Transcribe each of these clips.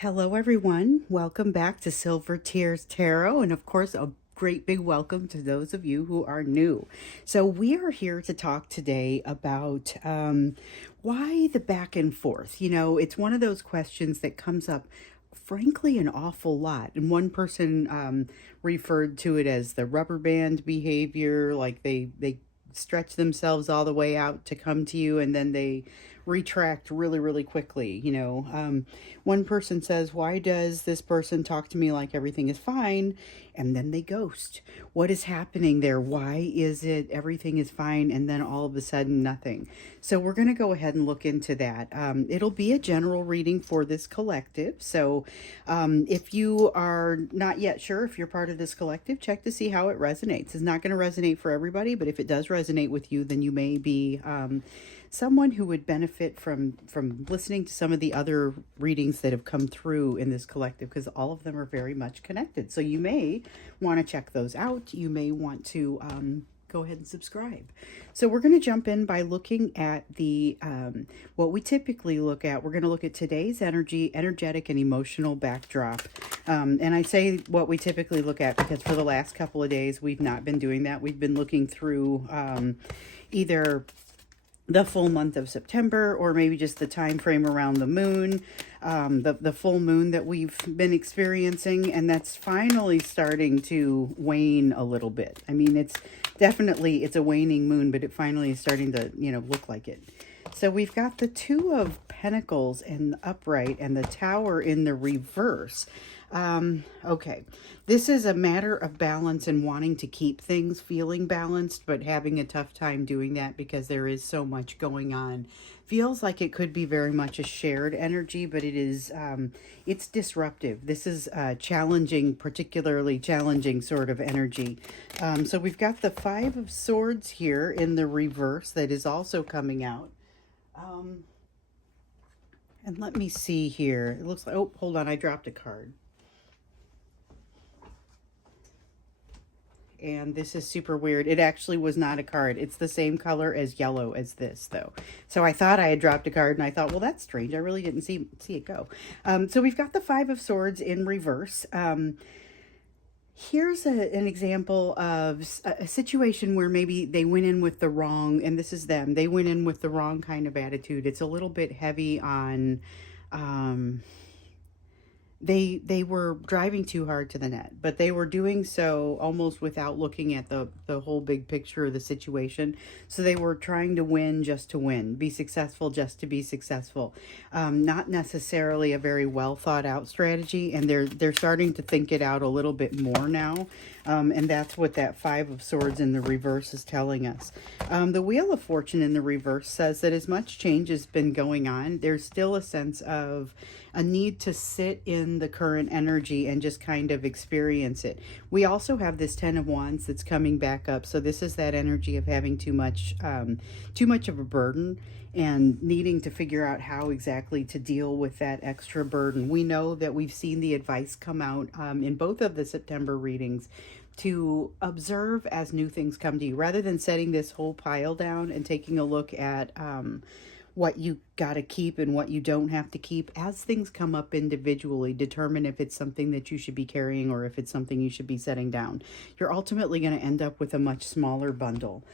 Hello, everyone. Welcome back to Silver Tears Tarot. And of course, a great big welcome to those of you who are new. So, we are here to talk today about why the back and forth. It's one of those questions that comes up, frankly, an awful lot. And one person referred to it as the rubber band behavior, like they stretch themselves all the way out to come to you and then they retract really, really quickly. One person says, why does this person talk to me like everything is fine? And then they ghost. What is happening there? Why is it everything is fine and then all of a sudden nothing? So we're going to go ahead and look into that. It'll be a general reading for this collective. So if you are not yet sure if you're part of this collective, check to see how it resonates. It's not going to resonate for everybody, but if it does resonate with you, then you may be someone who would benefit from listening to some of the other readings that have come through in this collective, because all of them are very much connected. So you may want to check those out. You may want to go ahead and subscribe. So we're going to jump in by looking at the what we typically look at. We're going to look at today's energetic and emotional backdrop. And I say what we typically look at because for the last couple of days we've not been doing that. We've been looking through either the full month of September or maybe just the time frame around the moon, the full moon that we've been experiencing, and that's finally starting to wane a little bit. I mean, it's a waning moon, but it finally is starting to look like it. So we've got the Two of Pentacles in the upright and the Tower in the reverse. Okay, this is a matter of balance and wanting to keep things feeling balanced, but having a tough time doing that because there is so much going on. Feels like it could be very much a shared energy, but it is, it's disruptive. This is challenging, particularly challenging sort of energy. So we've got the Five of Swords here in the reverse that is also coming out. And let me see here. It looks like, oh, hold on, I dropped a card. And this is super weird. It actually was not a card. It's the same color as yellow as this, though. So I thought I had dropped a card, and I thought, well, that's strange. I really didn't see it go. So we've got the Five of Swords in reverse. Here's an example of a situation where maybe they went in with the wrong, and this is them, they went in with the wrong kind of attitude. It's a little bit heavy on... They were driving too hard to the net, but they were doing so almost without looking at the whole big picture of the situation. So they were trying to win just to win, be successful just to be successful. Not necessarily a very well thought out strategy, and they're starting to think it out a little bit more now. And that's what that Five of Swords in the reverse is telling us. The Wheel of Fortune in the reverse says that as much change has been going on, there's still a sense of a need to sit in the current energy and just kind of experience it. We also have this Ten of Wands that's coming back up. So this is that energy of having too much of a burden and needing to figure out how exactly to deal with that extra burden. We know that we've seen the advice come out in both of the September readings to observe as new things come to you, rather than setting this whole pile down and taking a look at what you got to keep and what you don't have to keep. As things come up individually, determine if it's something that you should be carrying or if it's something you should be setting down. You're ultimately going to end up with a much smaller bundle.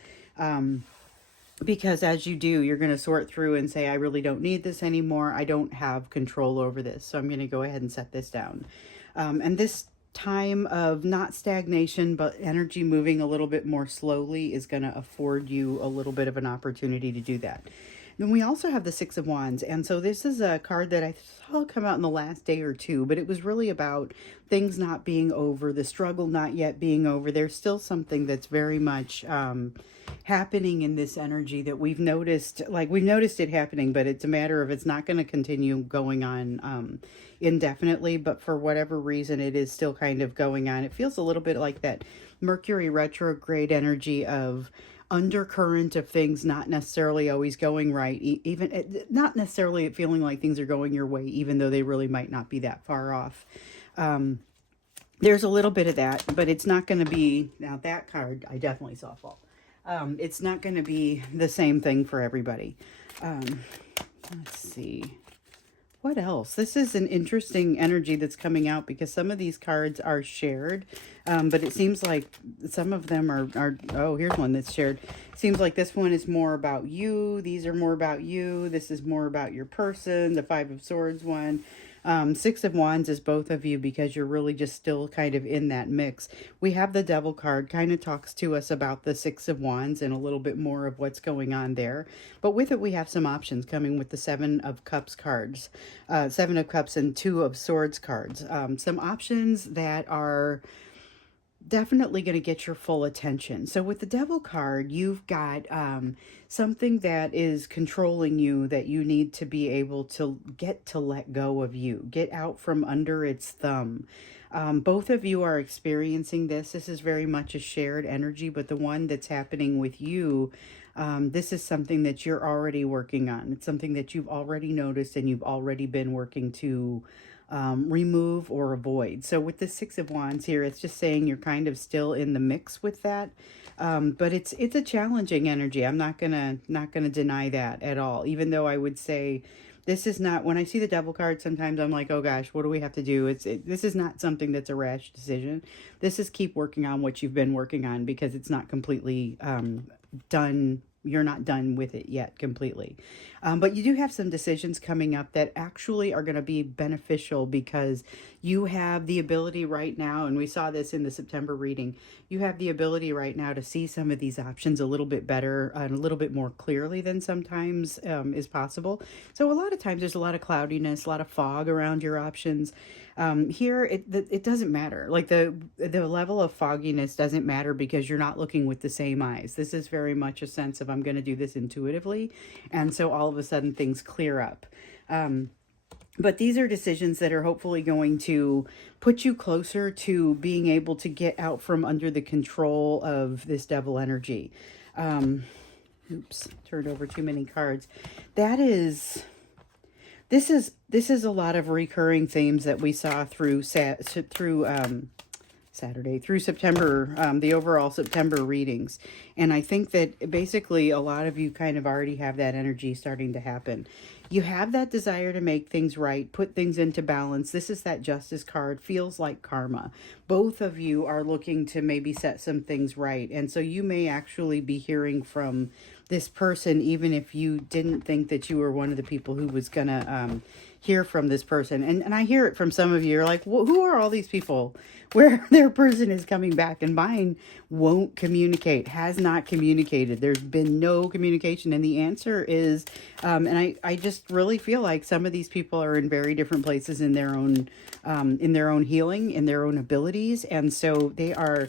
Because as you do, you're going to sort through and say, I really don't need this anymore. I don't have control over this. So I'm going to go ahead and set this down. And this time of not stagnation, but energy moving a little bit more slowly is going to afford you a little bit of an opportunity to do that. Then we also have the Six of Wands. And so this is a card that I saw come out in the last day or two, but it was really about things not being over, the struggle not yet being over. There's still something that's very much happening in this energy that we've noticed it happening, but it's a matter of it's not going to continue going on indefinitely, but for whatever reason, it is still kind of going on. It feels a little bit like that Mercury retrograde energy of undercurrent of things not necessarily always going right, even not necessarily feeling like things are going your way, even though they really might not be that far off. There's a little bit of that, but it's not going to be, now that card I definitely saw fall. It's not going to be the same thing for everybody. Let's see. What else? This is an interesting energy that's coming out because some of these cards are shared, but it seems like some of them are, oh, here's one that's shared. Seems like this one is more about you. These are more about you. This is more about your person. The Five of Swords one. Six of Wands is both of you because you're really just still kind of in that mix. We have the Devil card, kind of talks to us about the Six of Wands and a little bit more of what's going on there. But with it, we have some options coming with the Seven of Cups cards, Seven of Cups and Two of Swords cards. Some options that are definitely going to get your full attention. So with the Devil card, you've got something that is controlling you that you need to be able to get to let go of you, get out from under its thumb. Both of you are experiencing this. This is very much a shared energy, but the one that's happening with you, this is something that you're already working on. It's something that you've already noticed and you've already been working to remove or avoid. So with the Six of Wands here, it's just saying you're kind of still in the mix with that. But it's a challenging energy. I'm not gonna deny that at all. Even though I would say this is not, when I see the Devil card, sometimes I'm like, oh gosh, what do we have to do? This is not something that's a rash decision. This is keep working on what you've been working on because it's not completely done. You're not done with it yet completely. But you do have some decisions coming up that actually are going to be beneficial because you have the ability right now, and we saw this in the September reading, you have the ability right now to see some of these options a little bit better and a little bit more clearly than sometimes is possible. So a lot of times there's a lot of cloudiness, a lot of fog around your options. Here, it doesn't matter. Like the level of fogginess doesn't matter because you're not looking with the same eyes. This is very much a sense of I'm going to do this intuitively. And so all of a sudden things clear up. But these are decisions that are hopefully going to put you closer to being able to get out from under the control of this Devil energy. Oops, turned over too many cards. That is... This is a lot of recurring themes that we saw through Saturday, through September, the overall September readings. And I think that basically a lot of you kind of already have that energy starting to happen. You have that desire to make things right, put things into balance. This is that Justice card, feels like karma. Both of you are looking to maybe set some things right. And so you may actually be hearing from this person, even if you didn't think that you were one of the people who was going to hear from this person. And I hear it from some of you. You're like, well, who are all these people where their person is coming back? And mine won't communicate, has not communicated. There's been no communication. And the answer is, and I just really feel like some of these people are in very different places in their own healing, in their own abilities. And so they are,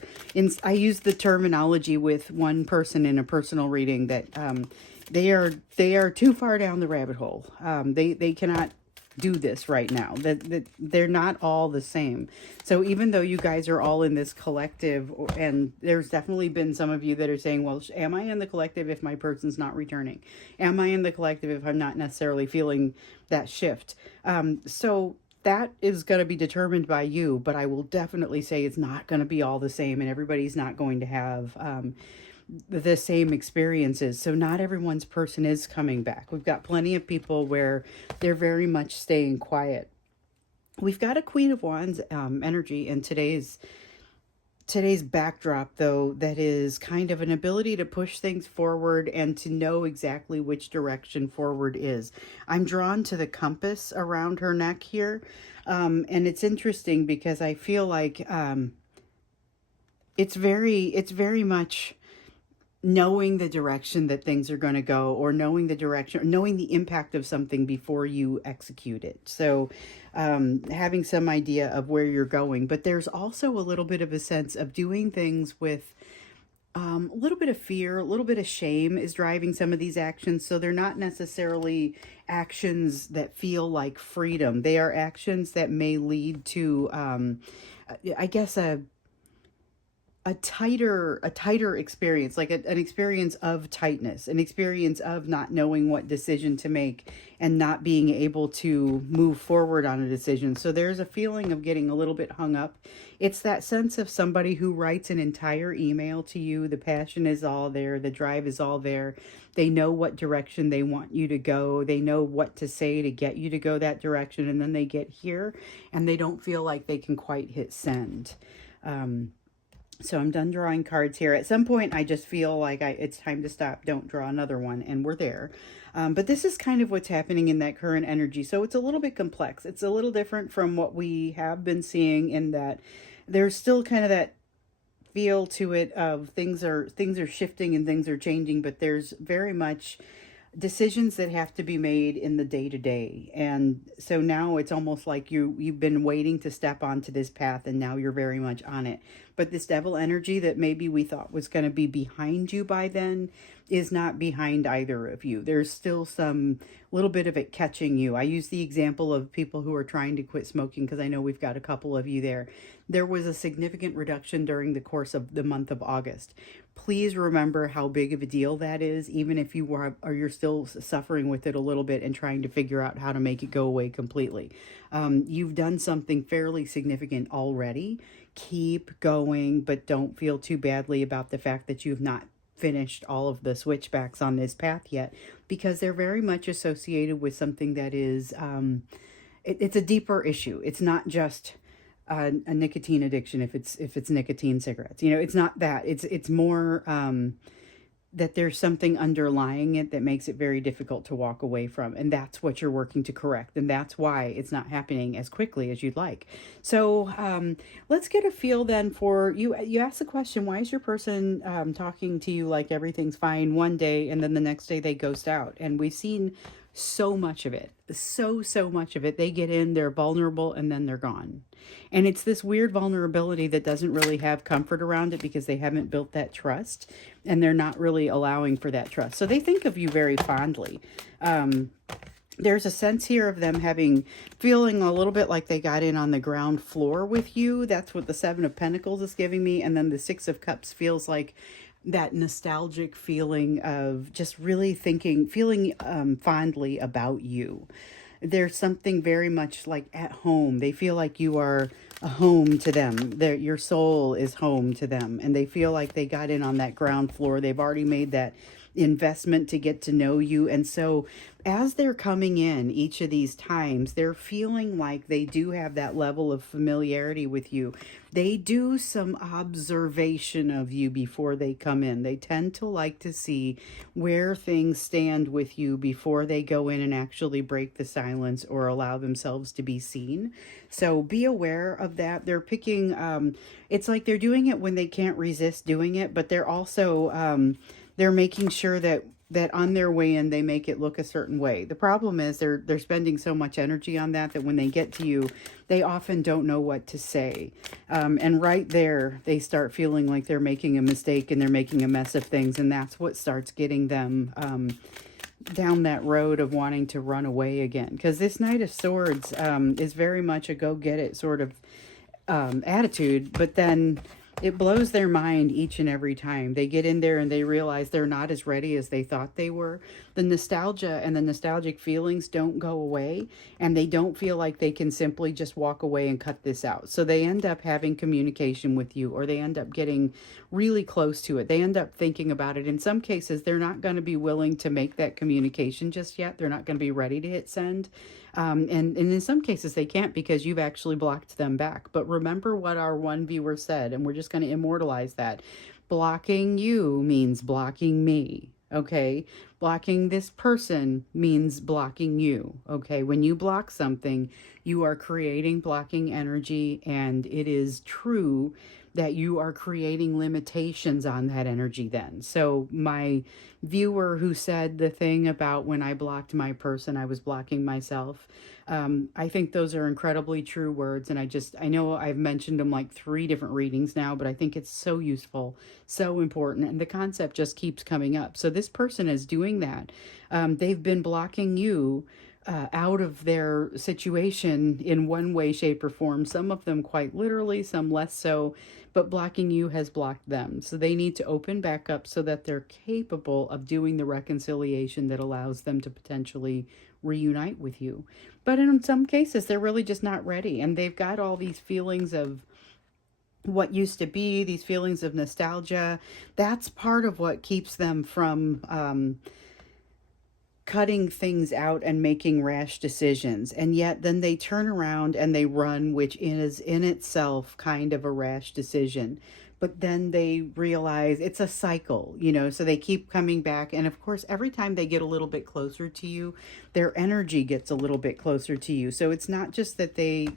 I use the terminology with one person in a personal reading that they are too far down the rabbit hole. They cannot do this right now. That they're not all the same. So even though you guys are all in this collective, and there's definitely been some of you that are saying, well, am I in the collective if my person's not returning? Am I in the collective if I'm not necessarily feeling that shift? So that is going to be determined by you, but I will definitely say it's not going to be all the same, and everybody's not going to have the same experiences. So not everyone's person is coming back. We've got plenty of people where they're very much staying quiet. We've got a Queen of Wands energy in today's backdrop, though, that is kind of an ability to push things forward and to know exactly which direction forward is. I'm drawn to the compass around her neck here. And it's interesting because I feel like it's very much knowing the direction that things are going to go, or knowing the direction, knowing the impact of something before you execute it. So having some idea of where you're going, but there's also a little bit of a sense of doing things with a little bit of fear, a little bit of shame is driving some of these actions. So they're not necessarily actions that feel like freedom. They are actions that may lead to, I guess, a tighter experience, like an experience of tightness, an experience of not knowing what decision to make and not being able to move forward on a decision. So there's a feeling of getting a little bit hung up. It's that sense of somebody who writes an entire email to you. The passion is all there, the drive is all there. They know what direction they want you to go, they know what to say to get you to go that direction, and then they get here and they don't feel like they can quite hit send. So I'm done drawing cards here. At some point, I just feel like it's time to stop, don't draw another one, and we're there. But this is kind of what's happening in that current energy. So it's a little bit complex. It's a little different from what we have been seeing, in that there's still kind of that feel to it of things are shifting and things are changing, but there's very much decisions that have to be made in the day to day. And so now it's almost like you've been waiting to step onto this path, and now you're very much on it. But this devil energy that maybe we thought was going to be behind you by then is not behind either of you. There's still some little bit of it catching you. I use the example of people who are trying to quit smoking, because I know we've got a couple of you there. There was a significant reduction during the course of the month of August. Please remember how big of a deal that is, even if you are, or you're still suffering with it a little bit and trying to figure out how to make it go away completely. You've done something fairly significant already. Keep going, but don't feel too badly about the fact that you've not finished all of the switchbacks on this path yet, because they're very much associated with something that is, it's a deeper issue. It's not just a nicotine addiction. If it's nicotine cigarettes, it's not that. It's more that there's something underlying it that makes it very difficult to walk away from, and that's what you're working to correct, and that's why it's not happening as quickly as you'd like. So let's get a feel then for you. You asked the question, why is your person talking to you like everything's fine one day, and then the next day they ghost out? And we've seen so much of it, so much of it. They get in, they're vulnerable, and then they're gone. And it's this weird vulnerability that doesn't really have comfort around it, because they haven't built that trust, and they're not really allowing for that trust. So they think of you very fondly. There's a sense here of them feeling a little bit like they got in on the ground floor with you. That's what the Seven of Pentacles is giving me. And then the Six of Cups feels like that nostalgic feeling of just really feeling fondly about you. There's something very much like at home. They feel like you are a home to them. Your soul is home to them. And they feel like they got in on that ground floor. They've already made that investment to get to know you. And so as they're coming in each of these times, they're feeling like they do have that level of familiarity with you. They do some observation of you before they come in. They tend to like to see where things stand with you before they go in and actually break the silence or allow themselves to be seen. So be aware of that. They're picking, it's like they're doing it when they can't resist doing it, but they're also, they're making sure that on their way in, they make it look a certain way. The problem is they're spending so much energy on that when they get to you, they often don't know what to say. And right there, they start feeling like they're making a mistake and they're making a mess of things. And that's what starts getting them down that road of wanting to run away again. Because this Knight of Swords is very much a go-get-it sort of attitude, but then it blows their mind each and every time. They get in there and they realize they're not as ready as they thought they were. The nostalgia and the nostalgic feelings don't go away, and they don't feel like they can simply just walk away and cut this out. So they end up having communication with you, or they end up getting really close to it. They end up thinking about it. In some cases, they're not going to be willing to make that communication just yet. They're not going to be ready to hit send. And in some cases they can't, because you've actually blocked them back. But remember what our one viewer said, and we're just going to immortalize that. Blocking you means blocking me. Okay, blocking this person means blocking you. Okay, when you block something, you are creating blocking energy, and it is true that you are creating limitations on that energy then. So my viewer who said the thing about when I blocked my person, I was blocking myself. I think those are incredibly true words. And I know I've mentioned them like 3 different readings now, but I think it's so useful, so important. And the concept just keeps coming up. So this person is doing that. They've been blocking you out of their situation in one way, shape, or form. Some of them quite literally, some less so, but blocking you has blocked them. So they need to open back up so that they're capable of doing the reconciliation that allows them to potentially reunite with you. But in some cases, they're really just not ready. And they've got all these feelings of what used to be, these feelings of nostalgia. That's part of what keeps them from cutting things out and making rash decisions. And yet then they turn around and they run, which is in itself kind of a rash decision. But then they realize it's a cycle, so they keep coming back. And of course, every time they get a little bit closer to you, their energy gets a little bit closer to you. So it's not just that they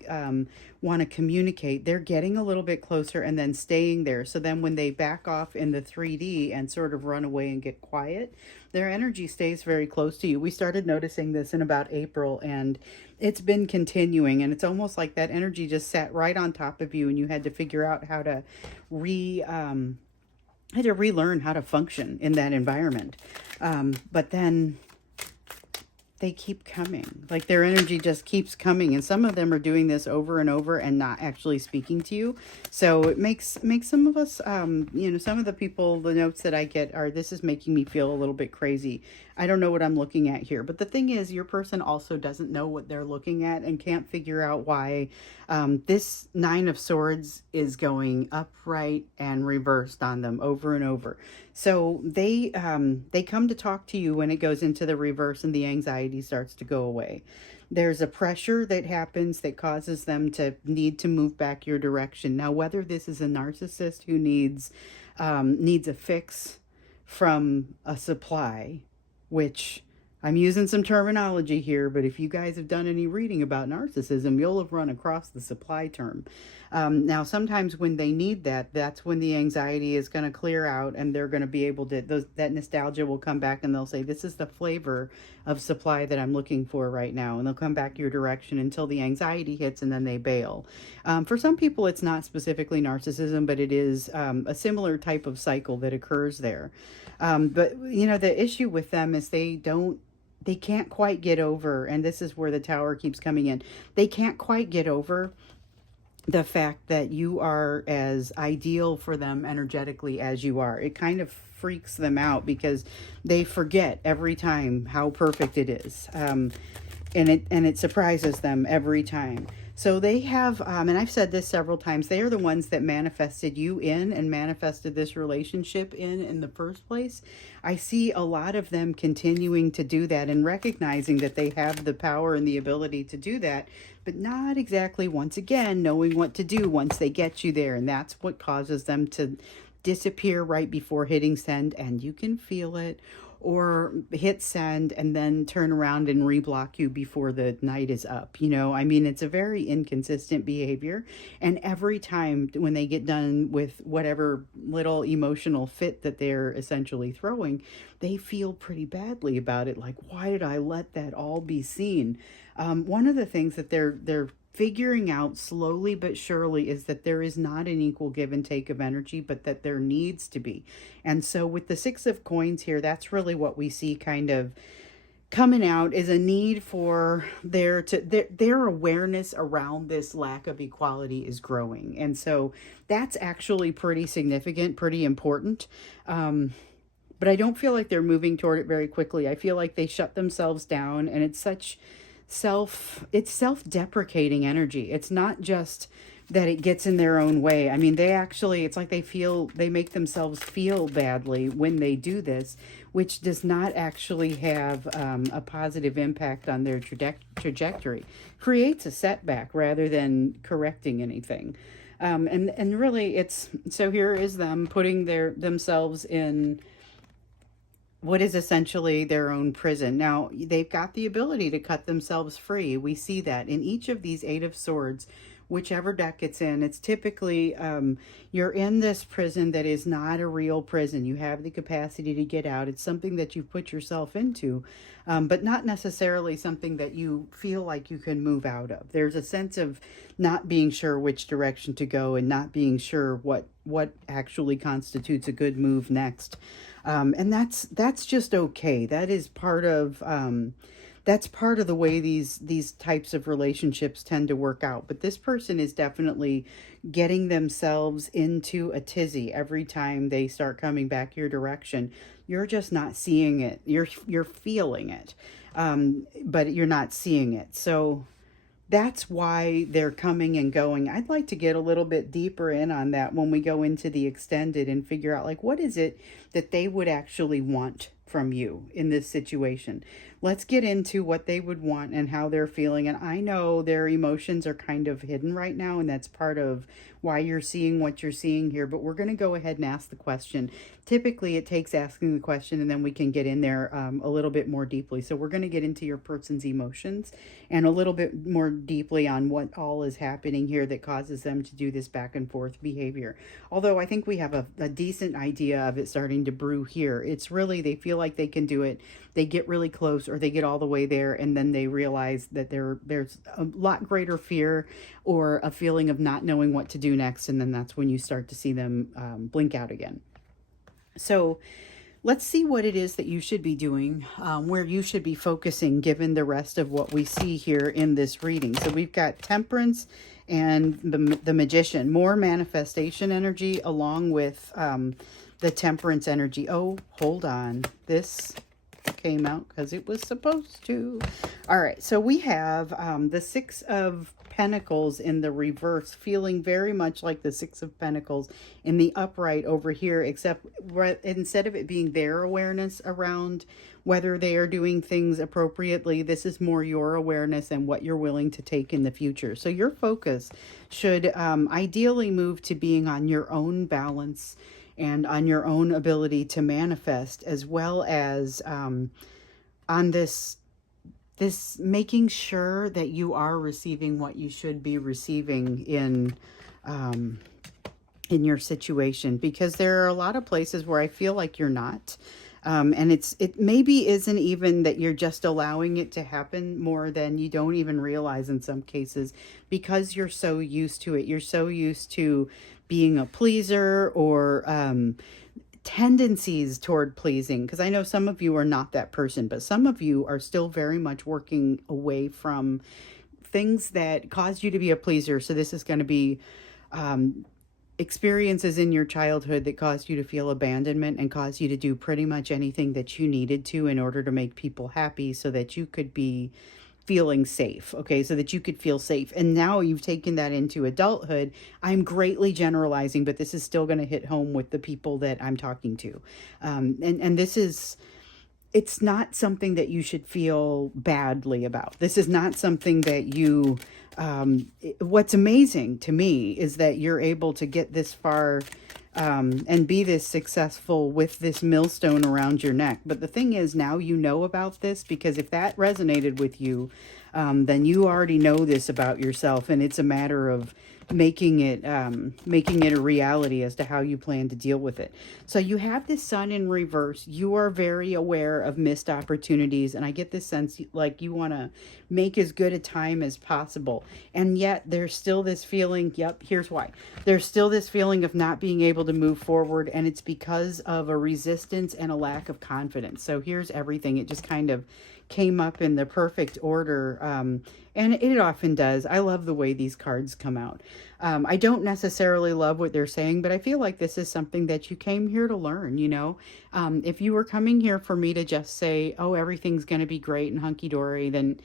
want to communicate, they're getting a little bit closer and then staying there. So then when they back off in the 3D and sort of run away and get quiet, their energy stays very close to you. We started noticing this in about April, and it's been continuing, and it's almost like that energy just sat right on top of you, and you had to figure out how to relearn how to function in that environment. But then they keep coming. Like their energy just keeps coming, and some of them are doing this over and over and not actually speaking to you. So it makes some of us, some of the people, the notes that I get are, this is making me feel a little bit crazy. I don't know what I'm looking at here. But the thing is, your person also doesn't know what they're looking at and can't figure out why this Nine of Swords is going upright and reversed on them over and over. So they come to talk to you when it goes into the reverse and the anxiety starts to go away. There's a pressure that happens that causes them to need to move back your direction. Now, whether this is a narcissist who needs a fix from a supply, which I'm using some terminology here, but if you guys have done any reading about narcissism, you'll have run across the supply term. Now, sometimes when they need that, that's when the anxiety is going to clear out, and they're going to be able to, that nostalgia will come back, and they'll say, this is the flavor of supply that I'm looking for right now. And they'll come back your direction until the anxiety hits, and then they bail. For some people, it's not specifically narcissism, but it is a similar type of cycle that occurs there. But, the issue with them is they can't quite get over, and this is where the Tower keeps coming in. They can't quite get over the fact that you are as ideal for them energetically as you are. It kind of freaks them out because they forget every time how perfect it is. And it surprises them every time. So they have, and I've said this several times, they are the ones that manifested you in and manifested this relationship in the first place. I see a lot of them continuing to do that and recognizing that they have the power and the ability to do that, but not exactly, once again, knowing what to do once they get you there. And that's what causes them to disappear right before hitting send, and you can feel it, or hit send and then turn around and reblock you before the night is up. It's a very inconsistent behavior. And every time when they get done with whatever little emotional fit that they're essentially throwing, they feel pretty badly about it. Like, why did I let that all be seen? One of the things that they're figuring out slowly but surely is that there is not an equal give and take of energy, but that there needs to be. And so with the Six of Coins here, that's really what we see kind of coming out, is a need for their awareness around this lack of equality is growing. And so that's actually pretty significant, pretty important. But I don't feel like they're moving toward it very quickly. I feel like they shut themselves down, and it's self-deprecating energy. It's not just that it gets in their own way. It's like they make themselves feel badly when they do this, which does not actually have a positive impact on their trajectory. Creates a setback rather than correcting anything. And really so here is them putting themselves in what is essentially their own prison. Now, they've got the ability to cut themselves free. We see that in each of these Eight of Swords, whichever deck it's in, it's typically you're in this prison that is not a real prison. You have the capacity to get out. It's something that you've put yourself into, but not necessarily something that you feel like you can move out of. There's a sense of not being sure which direction to go and not being sure what actually constitutes a good move next. And that's just okay. That is part of that's part of the way these types of relationships tend to work out. But this person is definitely getting themselves into a tizzy every time they start coming back your direction. You're just not seeing it. You're feeling it, but you're not seeing it. So that's why they're coming and going. I'd like to get a little bit deeper in on that when we go into the extended and figure out, like, what is it that they would actually want from you in this situation. Let's get into what they would want and how they're feeling. And I know their emotions are kind of hidden right now, and that's part of why you're seeing what you're seeing here. But we're going to go ahead and ask the question. Typically, it takes asking the question, and then we can get in there a little bit more deeply. So we're going to get into your person's emotions and a little bit more deeply on what all is happening here that causes them to do this back and forth behavior. Although I think we have a decent idea of it starting to brew here. It's really, they feel like they can do it. They get really close, or they get all the way there, and then they realize that there's a lot greater fear or a feeling of not knowing what to do next. And then that's when you start to see them blink out again. So let's see what it is that you should be doing, where you should be focusing given the rest of what we see here in this reading. So we've got Temperance and the Magician, more manifestation energy along with the Temperance energy. Oh, hold on. This came out because it was supposed to. All right, so we have the Six of Pentacles in the reverse, feeling very much like the Six of Pentacles in the upright over here, except instead of it being their awareness around whether they are doing things appropriately, this is more your awareness and what you're willing to take in the future. So your focus should ideally move to being on your own balance and on your own ability to manifest, as well as on this making sure that you are receiving what you should be receiving in your situation, because there are a lot of places where I feel like you're not. And it maybe isn't even that you're just allowing it to happen more than you don't even realize in some cases, because you're so used to it. You're so used to being a pleaser, or tendencies toward pleasing, because I know some of you are not that person, but some of you are still very much working away from things that caused you to be a pleaser. So this is going to be experiences in your childhood that caused you to feel abandonment and caused you to do pretty much anything that you needed to in order to make people happy so that you could be feeling safe, okay, so that you could feel safe. And now you've taken that into adulthood. I'm greatly generalizing, but this is still going to hit home with the people that I'm talking to. And this is, it's not something that you should feel badly about. This is not something that you, what's amazing to me is that you're able to get this far and be this successful with this millstone around your neck. But the thing is, now you know about this, because if that resonated with you, then you already know this about yourself, and it's a matter of making it a reality as to how you plan to deal with it. So you have this Sun in reverse. You are very aware of missed opportunities, and I get this sense like you want to make as good a time as possible, and yet there's still this feeling, yep, here's why. There's still this feeling of not being able to move forward, and it's because of a resistance and a lack of confidence. So here's everything. It just kind of came up in the perfect order, and it often does. I love the way these cards come out. I don't necessarily love what they're saying, but I feel like this is something that you came here to learn, you know. If you were coming here for me to just say, oh, everything's going to be great and hunky-dory, then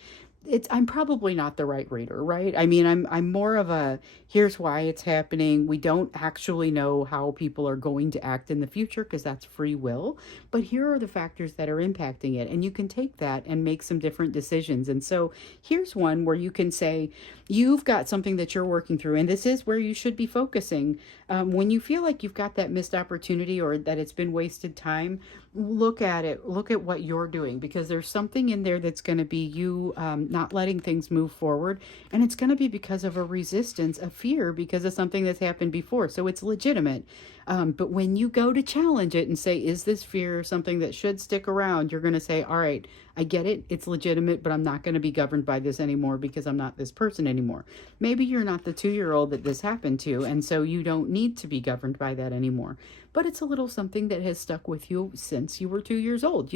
I'm probably not the right reader, right? I mean, I'm more of a, here's why it's happening. We don't actually know how people are going to act in the future, because that's free will, but here are the factors that are impacting it, and you can take that and make some different decisions. And so here's one where you can say, you've got something that you're working through, and this is where you should be focusing. When you feel like you've got that missed opportunity, or that it's been wasted time, look at it, look at what you're doing, because there's something in there that's going to be you not letting things move forward, and it's going to be because of a resistance, a fear, because of something that's happened before. So it's legitimate, but when you go to challenge it and say, is this fear something that should stick around, you're going to say, all right, I get it, it's legitimate, but I'm not going to be governed by this anymore, because I'm not this person anymore. Maybe you're not the 2-year-old that this happened to, and so you don't need to be governed by that anymore. but it's a little something that has stuck with you since you were 2 years old.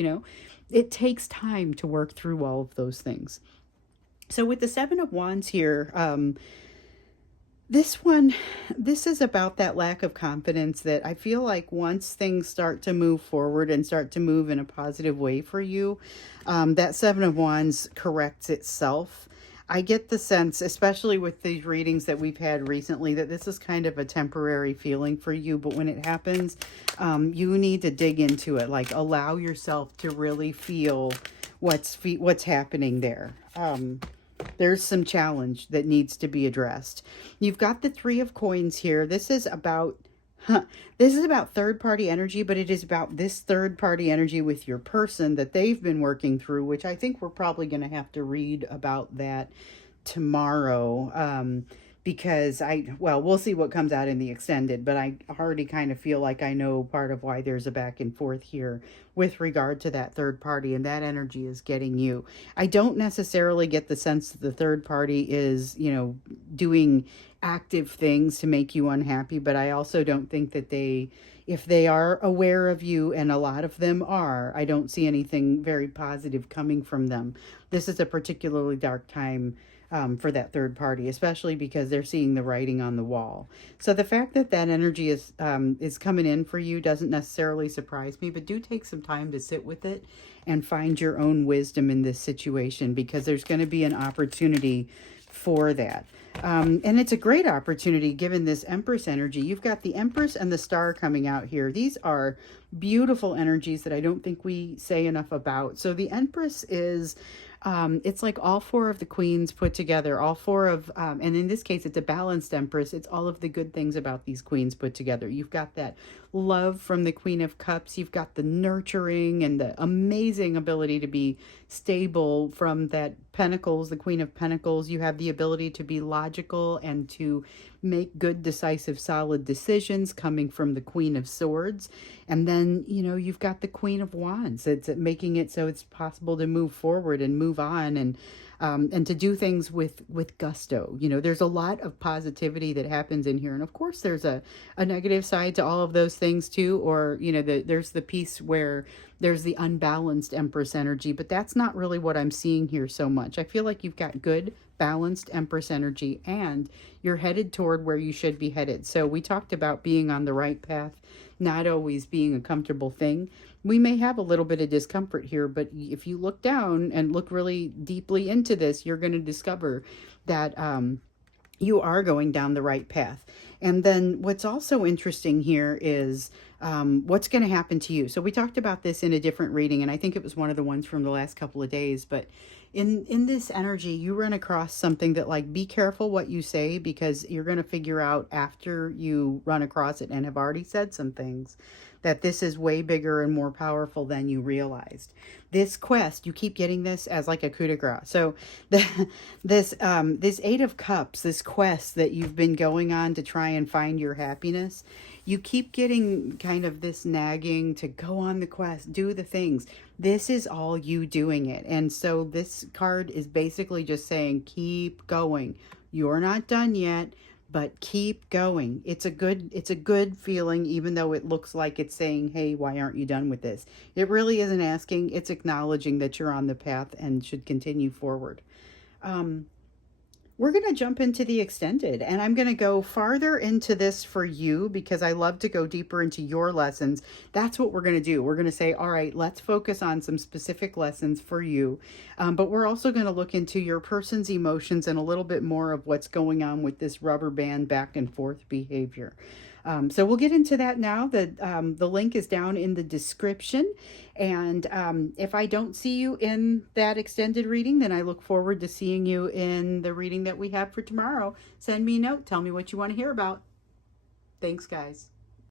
It takes time to work through all of those things. So with the Seven of Wands here, this one, this is about that lack of confidence that I feel like once things start to move forward and start to move in a positive way for you, that Seven of Wands corrects itself. I get the sense, especially with these readings that we've had recently, that this is kind of a temporary feeling for you. But when it happens, you need to dig into it. Like, allow yourself to really feel what's happening there. There's some challenge that needs to be addressed. You've got the Three of Coins here. This is about third-party energy, but it is about this third-party energy with your person that they've been working through, which I think we're probably going to have to read about that tomorrow. Because we'll see what comes out in the extended, but I already kind of feel like I know part of why there's a back and forth here with regard to that third party, and that energy is getting you. I don't necessarily get the sense that the third party is, doing active things to make you unhappy, but I also don't think that if they are aware of you, and a lot of them are, I don't see anything very positive coming from them. This is a particularly dark time for that third party, especially because they're seeing the writing on the wall. So the fact that that energy is coming in for you doesn't necessarily surprise me, but do take some time to sit with it and find your own wisdom in this situation, because there's going to be an opportunity for that. And it's a great opportunity given this Empress energy. You've got the Empress and the Star coming out here. These are beautiful energies that I don't think we say enough about. So the Empress is, it's like all four of the queens put together, all four of, and in this case, it's a balanced Empress. It's all of the good things about these queens put together. You've got that love from the Queen of Cups. You've got the nurturing and the amazing ability to be stable from that Pentacles, the Queen of Pentacles. You have the ability to be logical and to make good, decisive, solid decisions coming from the Queen of Swords. And then, you've got the Queen of Wands. It's making it so it's possible to move forward and move on, and to do things with gusto. There's a lot of positivity that happens in here. And of course, there's a negative side to all of those things too. Or, there's the piece where there's the unbalanced Empress energy, but that's not really what I'm seeing here so much. I feel like you've got good, balanced Empress energy, and you're headed toward where you should be headed. So we talked about being on the right path, not always being a comfortable thing. We may have a little bit of discomfort here, but if you look down and look really deeply into this, you're going to discover that you are going down the right path. And then what's also interesting here is what's going to happen to you. So we talked about this in a different reading, and I think it was one of the ones from the last couple of days, but in this energy, you run across something that, like, be careful what you say, because you're going to figure out after you run across it and have already said some things that this is way bigger and more powerful than you realized. This quest, you keep getting this as like a coup de grace. So this Eight of Cups, this quest that you've been going on to try and find your happiness, you keep getting kind of this nagging to go on the quest, do the things. This is all you doing it. And so this card is basically just saying, keep going. You're not done yet, but keep going. It's a good feeling, even though it looks like it's saying, hey, why aren't you done with this? It really isn't asking. It's acknowledging that you're on the path and should continue forward. We're going to jump into the extended, and I'm going to go farther into this for you because I love to go deeper into your lessons. That's what we're going to do. We're going to say, all right, let's focus on some specific lessons for you. But we're also going to look into your person's emotions and a little bit more of what's going on with this rubber band back and forth behavior. So we'll get into that now. The link is down in the description. And if I don't see you in that extended reading, then I look forward to seeing you in the reading that we have for tomorrow. Send me a note. Tell me what you want to hear about. Thanks, guys.